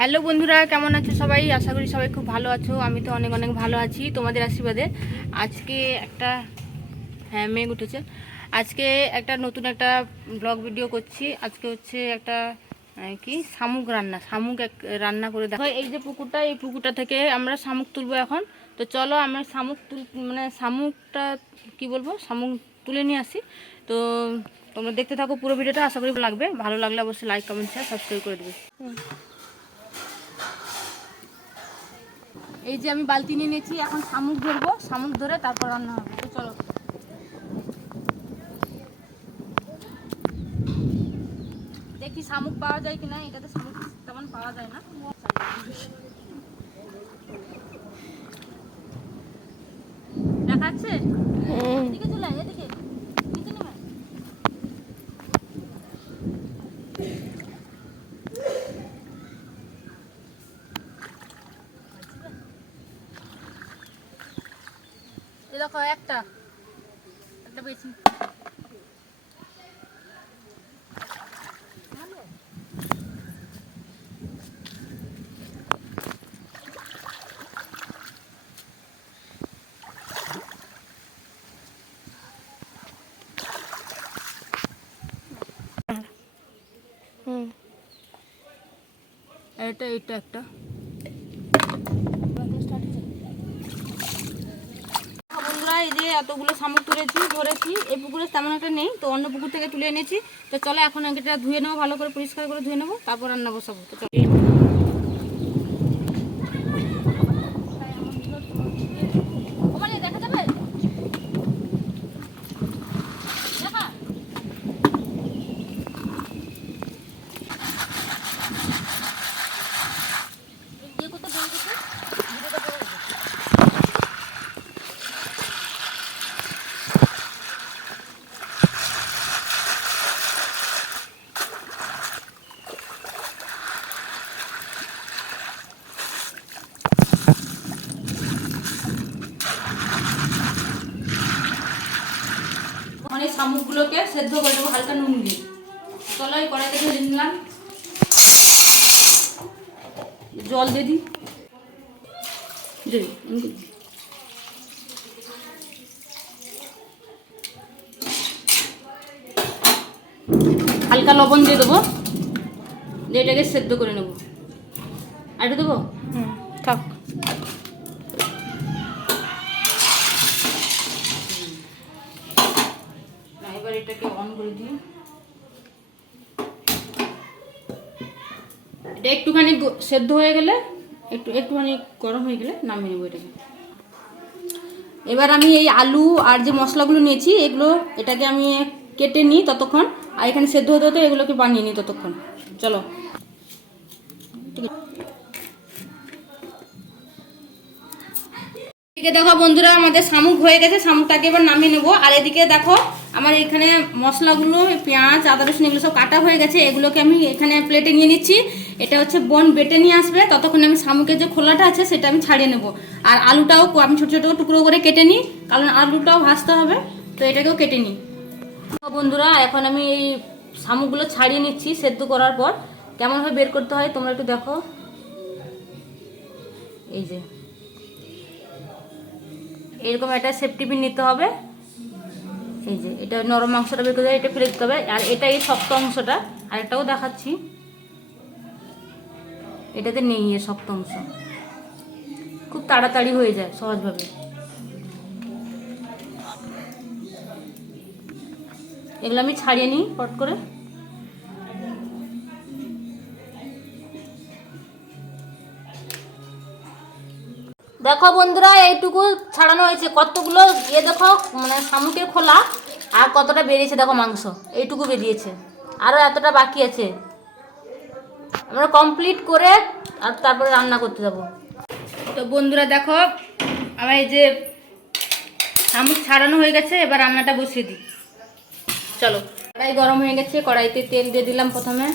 Hello বন্ধুরা, কেমন আছো সবাই? আশা করি সবাই খুব ভালো আছো। আমি তো অনেক অনেক ভালো আছি তোমাদের আশীর্বাদে। আজকে একটা হ্যাঁ মেঘ উঠেছে। আজকে একটা নতুন একটা ব্লগ ভিডিও করছি। আজকে হচ্ছে একটা কি? শামুক রান্না। শামুক এক, রান্না করে দেখো এই যে পুকুরটা, এই পুকুরটা থেকে আমরা শামুক তুলবো এখন। তো চলো আমরা শামুক তুল মানে শামুকটা, কি বলব? শামুক তুলে নিয়ে আসি। তো তোমরা দেখতে থাকো পুরো ভিডিওটা। আশা করি লাগবে। ভালো লাগলে অবশ্যই লাইক কমেন্ট শেয়ার সাবস্ক্রাইব করে দেবে। এই যে আমি বালতি নিয়ে নিয়েছি, এখন শামুক ধরবো, শামুক ধরে তারপর রান্না হবে। তো চলো। দেখি শামুক পাওয়া যায় কিনা, এটাতে শামুক তেমন পাওয়া যায় না। দেখাচ্ছে এদিকে চলে আয়, এদিকে নিচে নেমে আয়। দেখো একটা। একটা পেয়েছি এটা এটা একটা বন্ধুরা এই যে এতগুলো শামুক তুলেছি, ধরেছি, এই পুকুরে তেমন একটা নেই, তো অন্য পুকুর থেকে তুলে এনেছি। তো চলো এখন এটা ধুয়ে নেব, ভালো করে পরিষ্কার করে ধুয়ে নেব, তারপর রান্না বসাবো। তো চলো। ওখানে দেখা যাবে? দেখা? ইয়ে করতে বলে দিতে, ভিডিওটা করে দিতে। মানে শামুকগুলোকে সেদ্ধ করে দেবো হালকা নুন দিয়ে। চলো, এই কড়াইতে ঢেলে নিলাম। জল দিয়ে দিই। হালকা লবণ দিয়ে দেবো। দিয়ে এটাকে সেদ্ধ করে নেব। আর দেবো থাক না, এবার এটাকে অন করে দিই এটা একটুখানি সেদ্ধ হয়ে গেলে, একটু, একটুখানি গরম হয়ে গেলে নামিয়ে নেব এটাকে। এবার আমি এই আলু আর যে মশলাগুলো নিয়েছি, এগুলো, এটাকে আমি কেটে নিই ততক্ষণ, আর এখানে সেদ্ধ হতে হতে এগুলোকে বানিয়ে নিই ততক্ষণ। চলো। এদিকে দেখো বন্ধুরা, আমাদের শামুক হয়ে গেছে, শামুকটাকে এবার নামিয়ে নেব। আর এদিকে দেখো, আমার এখানে মশলাগুলো পেঁয়াজ, আদা রসুন, এগুলো সব কাটা হয়ে গেছে। এগুলোকে আমি এখানে প্লেটে নিয়ে নিচ্ছি। এটা হচ্ছে বোন বেটে নিয়ে আসবে ততক্ষণ আমি শামুকের যে খোলাটা আছে সেটা আমি ছাড়িয়ে নেব। আর আলুটাও আমি ছোটো ছোটো টুকরো করে কেটে নিই কারণ আলুটাও ভাজতে হবে তো এটাকেও কেটে নিই। বন্ধুরা এখন আমি এই শামুকগুলো ছাড়িয়ে নিচ্ছি সেদ্ধ করার পর। কেমনভাবে বের করতে হয় তোমরা একটু দেখো। এই যে। এরকম একটা সেফটি পিন নিতে হবে। এই যে এটা নরম মাংসটা বের করে দেবে, এটা ফেলে দিতে হবে। আর এটা এই শক্ত অংশটা আর এটাও দেখাচ্ছি। এটাতে নেই এর শক্ত অংশ। খুব তাড়াতাড়ি হয়ে যায়, সহজভাবে। এগুলো আমি ছাড়িয়ে নিই, পট করে। দেখো বন্ধুরা, এইটুকু ছাড়ানো হয়েছে। কতগুলো ইয়ে দেখো মানে শামুকের খোলা, আর কতটা বেরিয়েছে, দেখো মাংস। এইটুকু বেরিয়েছে। আরও এতটা বাকি আছে। আমরা কমপ্লিট করে আর তারপরে রান্না করতে যাব। তো বন্ধুরা দেখো, আমার এই যে শামুক ছাড়ানো হয়ে গেছে, এবার রান্নাটা বসিয়ে দিই। চলো। কড়াই গরম হয়ে গেছে, কড়াইতে তেল দিয়ে দিলাম প্রথমে।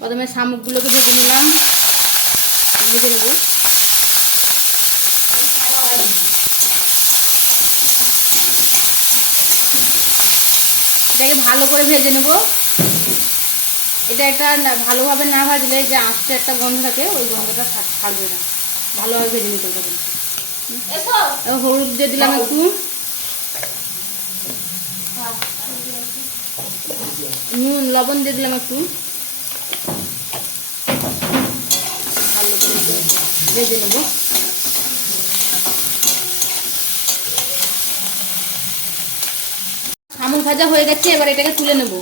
প্রথমে শামুকগুলোকে ভেজে নিলাম। ভেজে নেব এটাকে ভালো করে ভেজে নেব। এটা একটা ভালোভাবে না ভাজলে যে আঁচটা একটা গন্ধ থাকে ওই গন্ধটা থাকবে না। ভালোভাবে ভেজে নিতে হবে হলুদ দিয়ে দিলাম একটু। নুন লবণ দিয়ে দিলাম একটু। ভেজে নেব। শামুক ভাজা হয়ে গেছে, এবার এটাকে তুলে নেব।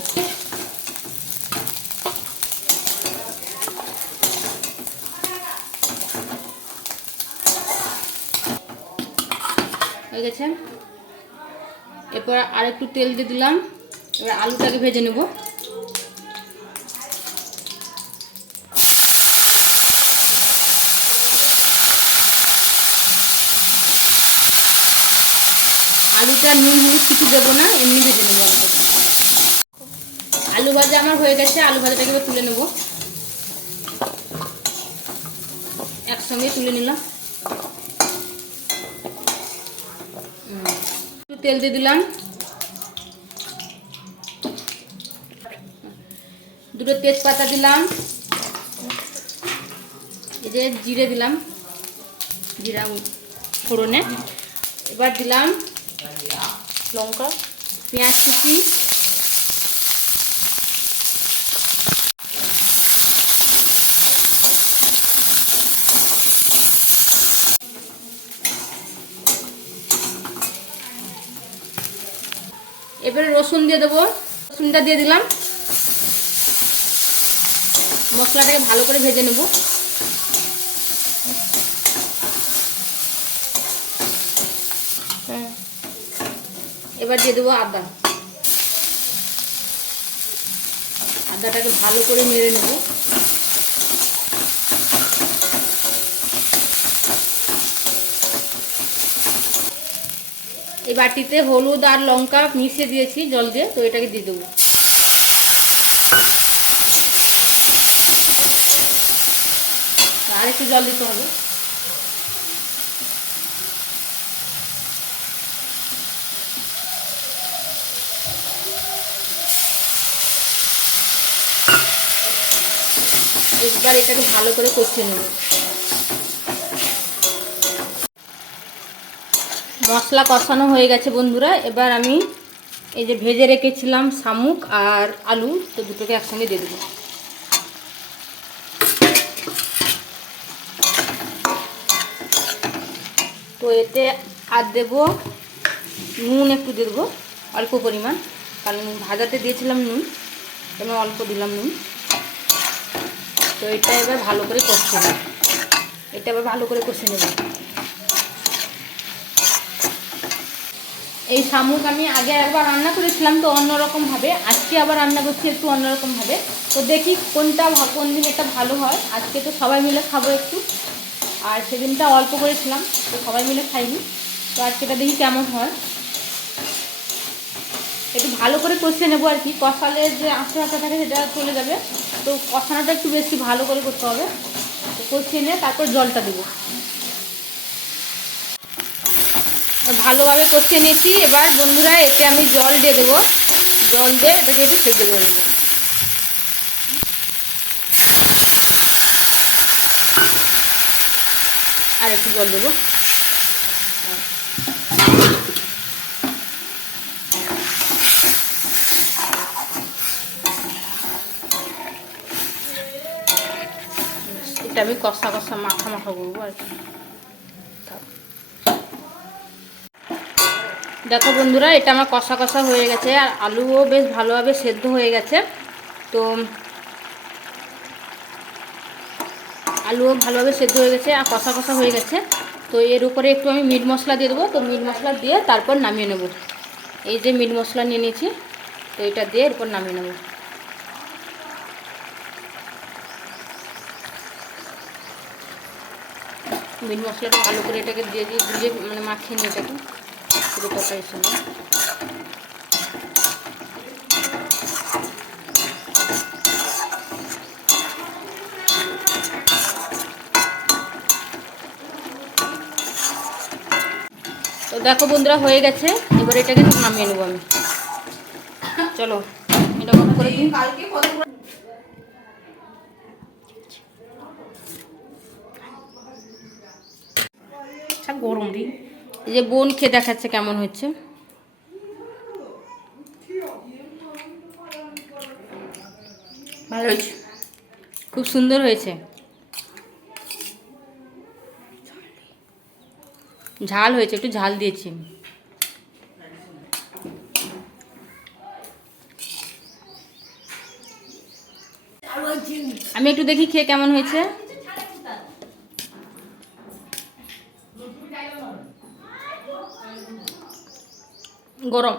হয়ে গেছে। এরপর আর একটু তেল দিয়ে দিলাম। এবার আলুটাকে ভেজে নেব। আলুটা নুন কিছু দেবো না, এমনি ভেজে নেব আলু ভাজা আমার হয়ে গেছে, আলু ভাজাটাকে তুলে নেব। একসঙ্গে তুলে নিলাম। একটু তেল দিয়ে দিলাম। দুটো তেজপাতা দিলাম। এই যে জিরে দিলাম, জিরা ফোড়নে। এবার দিলাম লঙ্কা, পেঁয়াজ কুচি। এবারে রসুন দিয়ে দেবো। রসুনটা দিয়ে দিলাম। মশলাটাকে ভালো করে ভেজে নেব। এবার দিয়ে দেবো আদা। আদাটাকে ভালো করে মেরে নেব। এই বাটিতে হলুদ আর লঙ্কা মিশিয়ে দিয়েছি জল দিয়ে, তো এটাকে দিয়ে দেবো। আর একটু জল দিতে হবে। একবার এটাকে ভালো করে কষিয়ে নেব। মশলা কষানো হয়ে গেছে বন্ধুরা, এবার আমি এই যে ভেজে রেখেছিলাম শামুক আর আলু, তো দুটোকে একসঙ্গে দিয়ে দেবো। তো এতে আর দেবো নুন একটু দিয়ে দেবো, অল্প পরিমাণ, কারণ ভাজাতে দিয়েছিলাম নুন আমি অল্প দিলাম নুন। তো এটা এবার ভালো করে কষতে নেব। এটা এবার ভালো করে কষে নেব। এই শামুক আমি আগে একবার রান্না করেছিলাম তো অন্যরকমভাবে, আজকে আবার রান্না করছি একটু অন্যরকমভাবে। তো দেখি কোনটা কোন দিন এটা ভালো হয়। আজকে তো সবাই মিলে খাব একটু। আর সেদিনটা অল্প করেছিলাম, তো সবাই মিলে খাইনি। তো আজকেটা দেখি কেমন হয়। একটু ভালো করে কষিয়ে নেব আর কি। কষালে যে আস্তে আস্তে থাকে সেটা চলে যাবে। তো কষানোটা একটু বেশি ভালো করে করতে হবে। কষিয়ে নিয়ে তারপর জলটা দেবো। ভালোভাবে কষিয়ে নিয়েছি। এবার বন্ধুরা, এতে আমি জল দিয়ে দেবো। জল দিয়ে এটাকে একটু সেদ্ধ করে নেব। আর একটু জল দেবো। এটা আমি কষা কষা মাখা মাখা করব আর দেখো বন্ধুরা, এটা আমার কষা কষা হয়ে গেছে, আর আলুও বেশ ভালোভাবে সেদ্ধ হয়ে গেছে। তো আলুও ভালোভাবে সেদ্ধ হয়ে গেছে আর কষা কষা হয়ে গেছে। তো এর উপরে একটু আমি মিট মশলা দিয়ে দেবো। তো মিট মশলা দিয়ে তারপর নামিয়ে নেব। এই যে মিট মশলা নিয়ে নিয়েছি, তো এটা দিয়ে এরপর নামিয়ে নেব। মিট মশলাটা ভালো করে এটাকে দিয়ে দিয়ে দিয়ে মানে মাখিয়ে নিয়ে এটাকে পুরো তরকারির সঙ্গে। তো দেখো বন্ধুরা, হয়ে গেছে। এবার এটাকে নামিয়ে নেব আমি। চলো, এটা করে দিন কালকে গরম রে এই যে বোন খেয়ে দেখাচ্ছে কেমন হচ্ছে। ভালো হয়েছে। খুব সুন্দর হয়েছে। ঝাল হয়েছে একটু ঝাল দিয়েছি। আমি একটু দেখি খেয়ে কেমন হয়েছে। গরম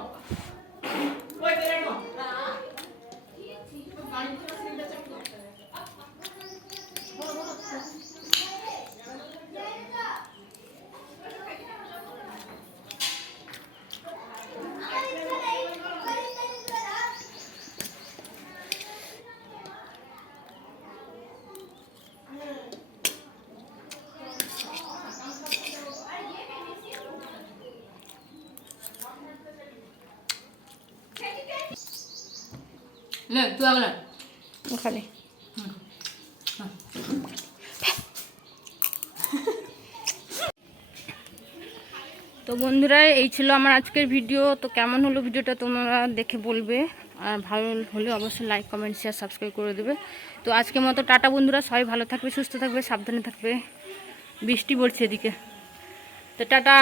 ওখানে তো বন্ধুরা এই ছিল আমার আজকের ভিডিও। তো কেমন হলো ভিডিওটা তোমরা দেখে বলবে। আর ভালো হলে অবশ্যই লাইক কমেন্ট শেয়ার সাবস্ক্রাইব করে দেবে। তো আজকের মতো টাটা বন্ধুরা সবাই ভালো থাকবে সুস্থ থাকবে সাবধানে থাকবে। বৃষ্টি পড়ছে এদিকে। তো টাটা।